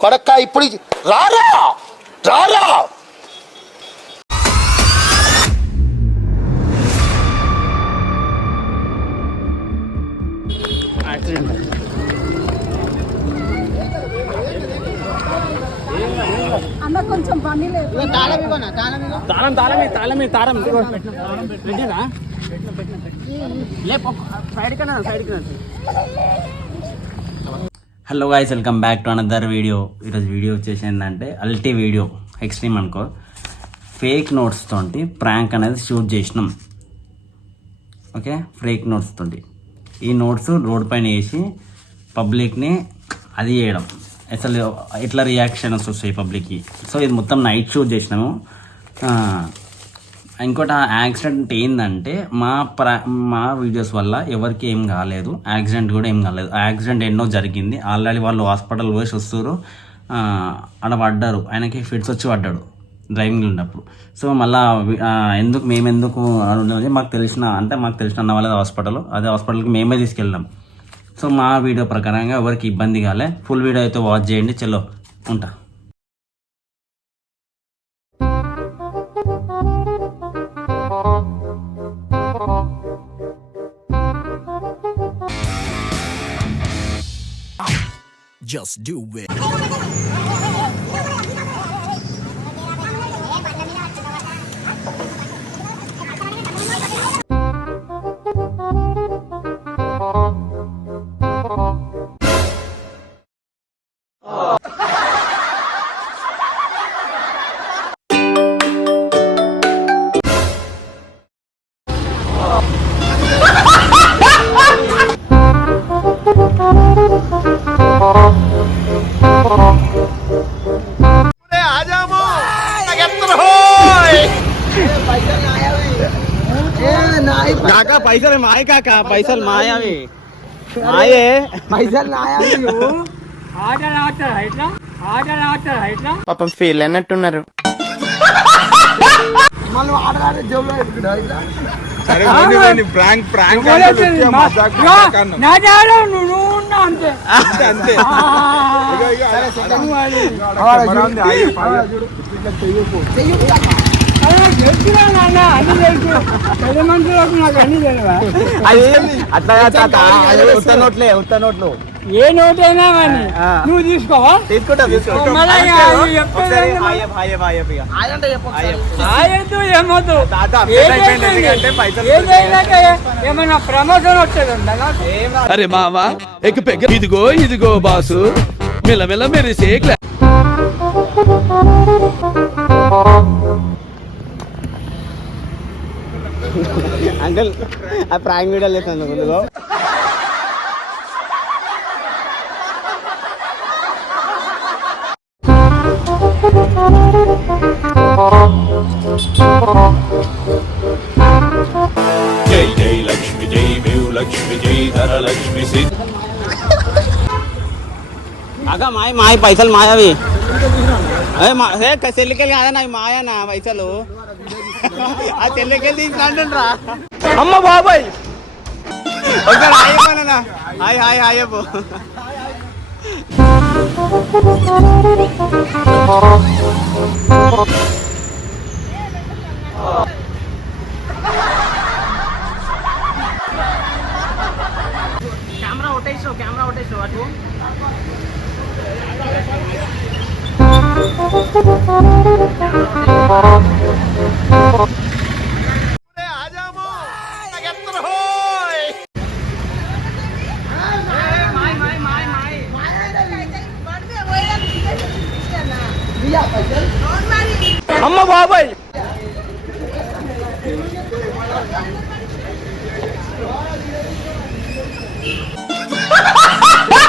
కొడక్క ఇప్పుడు రారా రారా తాళం తాళమే తాళమే తాళం. ఇదిగో. పెట్టేనా లేపు సైడ్ కన్నా సైడ్ కన్నా. Hello guys welcome back to another video ఈరోజు వీడియో వచ్చేసి ఏంటంటే అల్టీ వీడియో ఎక్స్ట్రీమ్ అనుకో. ఫేక్ నోట్స్ తోటి ప్రాంక్ అనేది షూట్ చేసినాం. ఓకే ఫేక్ నోట్స్ తోటి. ఈ నోట్స్ రోడ్ పైన వేసి పబ్లిక్ని అది చేయడం. అసలు ఎట్లా రియాక్షన్స్ వస్తాయి పబ్లిక్కి? సో ఇది మొత్తం నైట్ షూట్ చేసినాము. ఇంకోటి ఆ యాక్సిడెంట్ ఏంటంటే మా ప్రా మా వీడియోస్ వల్ల ఎవరికి ఏం కాలేదు. యాక్సిడెంట్ కూడా ఏం కాలేదు. ఆ యాక్సిడెంట్ ఎన్నో జరిగింది. ఆల్రెడీ వాళ్ళు హాస్పిటల్ పోసి వస్తారు ఆడ పడ్డారు. ఆయనకి ఫిట్స్ వచ్చి పడ్డాడు. డ్రైవింగ్ ఉన్నప్పుడు. సో మళ్ళా ఎందుకు మేము ఎందుకు మాకు తెలిసిన అంటే మాకు తెలిసిన అన్న వాళ్ళది హాస్పిటల్. అదే హాస్పిటల్కి మేమే తీసుకెళ్ళాం సో మా వీడియో ప్రకారంగా ఎవరికి ఇబ్బంది కాలే. ఫుల్ వీడియో అయితే వాచ్ చేయండి. చలో ఉంటా. Just do it. పైసలు మాయ కాకా పైసలు మాయావి. మాయే. పైసలు పాపం ఫీల్ ప్రాంక్ అంతే. అది అట్లా ఉత్త నోట్లే ఉత్త నోట్లు. ఏ నోటైనా కానీ ఆ. నువ్వు తీసుకోవా? తీసుకుంటా ఏమొద్దు ఏమైనా ప్రమోషన్ వచ్చేది అరే ఎక్క పెగ్గ. ఇదిగో ఇదిగో బాసు. మెల్లమెల్ల మెరిసే క్లా అంకుల్ ఆ ప్రాంక్ వీడియో లేస్తాను ముందుగో జై జై లక్ష్మి జై మేవు లక్ష్మి జై ధర లక్ష్మి అక్క మాయ మాయ పైసలు మాయవి. అదే చెల్లికెళ్ళి కాదన్నా అవి మాయనా పైసలు? ఆ చెల్లికెళ్ళి తీసుకుంటుండ్రా అమ్మ బాబాయ్! ఒకసారి హాయ్ హాయ్ హాయ్ హాయ్ చెప్పు. కెమెరా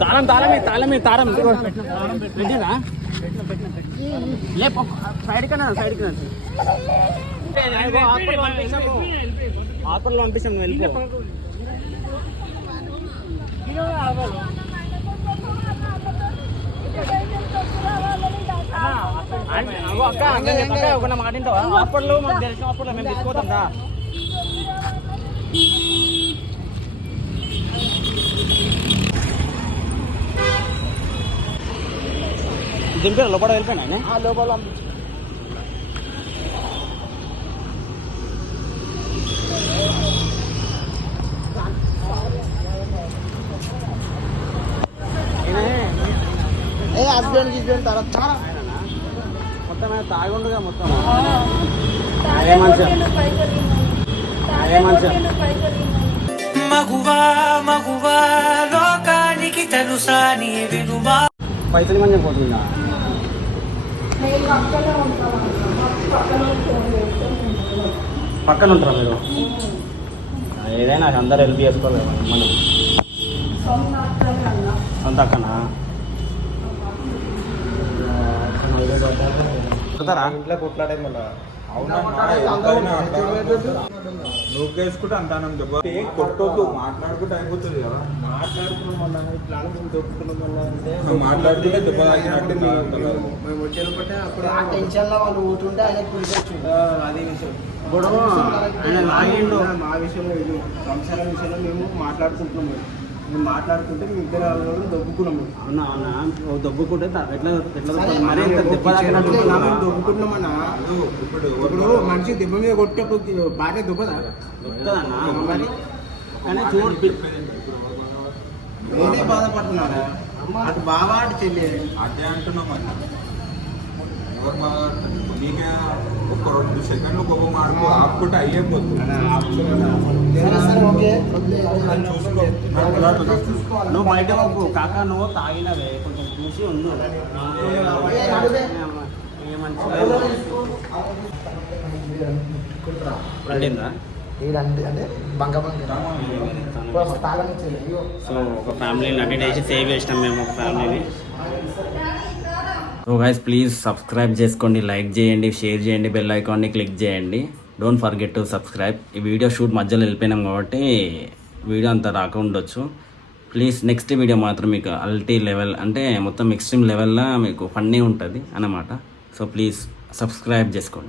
తాళం తాళమే తాళమే తాళం పెట్టినా లేపు సైడ్ కన్నా సైడ్ కన్నా పంపిస్తాం నువ్వు వెళ్ళిపో అక్క అక్క ఒక మాట వింటావా మాకు తెలిసిన ఆఫర్లో మేము తీసుకుపోతాం దింపారు లోపల వెళ్ళిపోయినా ఆయన? లోపల ఏ హస్బెండ్ గిస్బెండ్ తర్వాత మొత్తం తాగుండుగా మొత్తం. ఏ మనిషి. ఏ మనిషి. మగువా మగువా లోకానికి తెలుసా నీ విలువా పైసలు మంచి పోతుందా పక్కన ఉంటారా మీరు? ఏదైనా అందరు హెల్ప్ చేసుకోవాలి కదా మనం. సొంత అక్కనే ఇంట్లో కొట్లాడే మళ్ళా? నూకేసుకుంటే అంటాను దెబ్బ కొట్టొద్దు మాట్లాడుకుంటే అయిపోతుంది కదా. నువ్వు మాట్లాడుతుంటే దెబ్బ తాకినట్టు ఆ టెన్షన్లో వాళ్ళు ఊటుంటే ఆయన పిలిచొచ్చు అదే విషయం. గొడవ ఆయన లాగిండు. మా విషయంలో ఇది సంసారం విషయంలో మేము మాట్లాడుకుంటున్నాము మేము మాట్లాడుకుంటే మేము ఇద్దరు ఆడవాళ్ళు దొబ్బుకున్నాము అవునా అవునా? దొబ్బుకుంటే ఎట్లా ఎట్లా? మరీ ఇంత దెబ్బ? దొబ్బుకుంటున్నామన్నా ఇప్పుడు ఇప్పుడు మనిషి దెబ్బ మీద కొట్టేప్పుడు భార్య దొబ్బదా? దొరుకుతుందన్నా మరి? కానీ చూడు నేనే బాధపడుతున్నాను? అటు బావ అటు చెల్లి. అదే అంటున్నావు మరి ఎవరు మాట్లాడుతున్నారు? నీకే ఒక రెండు సెకండ్లు గొప్ప మార్పు ఆపుకుంటే అయ్యేపోతుంది చూసుకోవాలి నువ్వు బయట. కాక నువ్వు తాగినవే. కొంచెం చూసి ఉండు. అయ్యో సో ఒక ఫ్యామిలీని అటెండ్ చేసి సేవ్ చేసినాం మేము ఒక ఫ్యామిలీని. సో గైస్ ప్లీజ్ సబ్స్క్రైబ్ చేసుకోండి లైక్ చేయండి షేర్ చేయండి బెల్ ఐకాన్ని క్లిక్ చేయండి. డోంట్ ఫర్గెట్ టు సబ్స్క్రైబ్ ఈ వీడియో షూట్ మధ్యలో వెళ్ళిపోయినాం కాబట్టి వీడియో అంత రాక ఉండొచ్చు. ప్లీజ్ నెక్స్ట్ వీడియో మాత్రం మీకు అల్టీ లెవెల్ అంటే మొత్తం ఎక్స్ట్రీమ్ లెవెల్లో మీకు ఫన్నీ ఉంటుంది అన్నమాట. సో ప్లీజ్ సబ్స్క్రైబ్ చేసుకోండి.